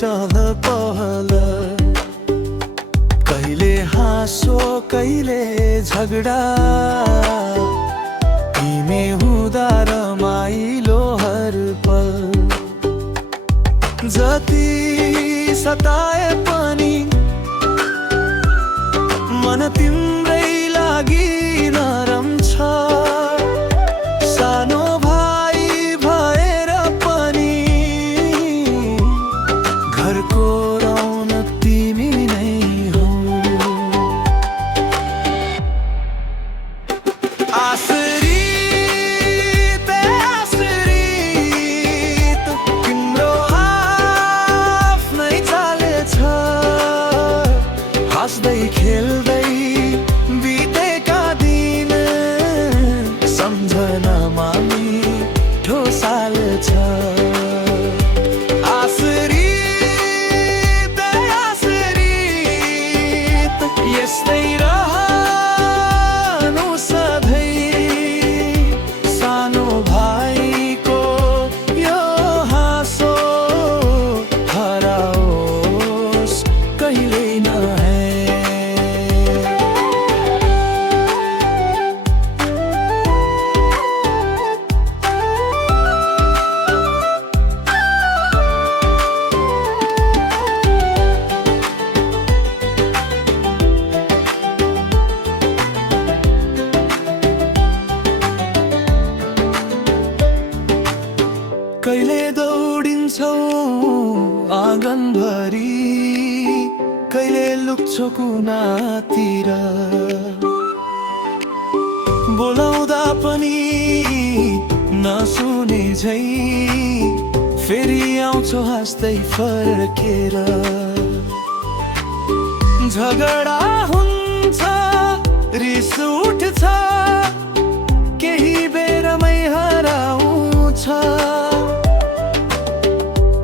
चहल पहल, कहिले हाँसो कहिले झगडा, तिमी हुँदा रमाइलो हर पल। जति सताए पनि मन तिम्रै लागि नरम छ। सानो भाइ भएर पनि घरको रौनक तिमी नै हौ। आश्रित आश्रित तिम्रो आफ्नै चालेछ। हाँस्दै खेल्दै बितेका दिन सम्झनामा मिठो साल छ। आश्रित आश्रित यस्तै रहनु सधैँ। सानो भाइको यो हाँसो हराओस् कहिल्यै नहे। कहिले दौडिन्छौ आँगनभरि, कहिले लुक्छौ कुनातिर। बोलाउँदा पनि नसुने झै फेरि आउँछौ हाँस्दै फर्केर। झगडा हुन्छ रिस उठ्छ, केही बेरमै हराउँछ।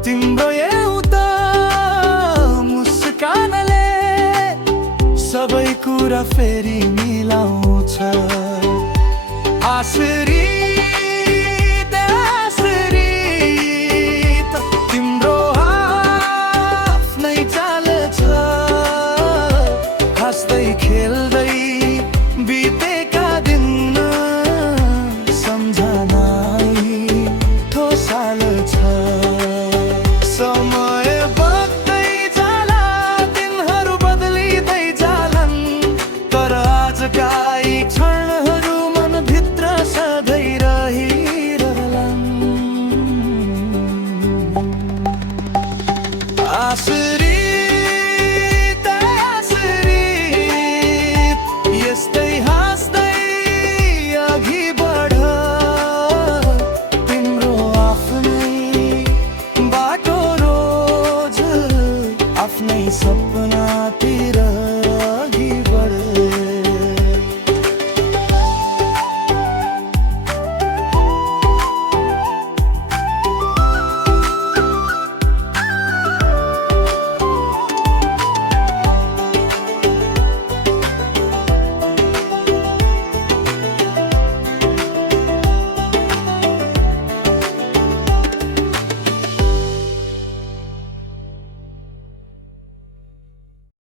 तिम्रो एउटा मुस्कानले सबै कुरा फेरि मिलाउँछ। आश्रित आश्रित तिम्रो आफ्नै चाल छ। हाँस्दै खेल्दै बितेका दिन सम्झनाइ ठो साल छ। समय बग्दै जाला, दिनहरू बदलिँदै जालान्, तर आजका यी क्षणहरू मनभित्र सधैँ रहिरहलान्। आश्रित आश्रित यस्तै हाँस्दै अघि बढ। तिम्रो आफ्नै बाटो रोज आफ्नै सपना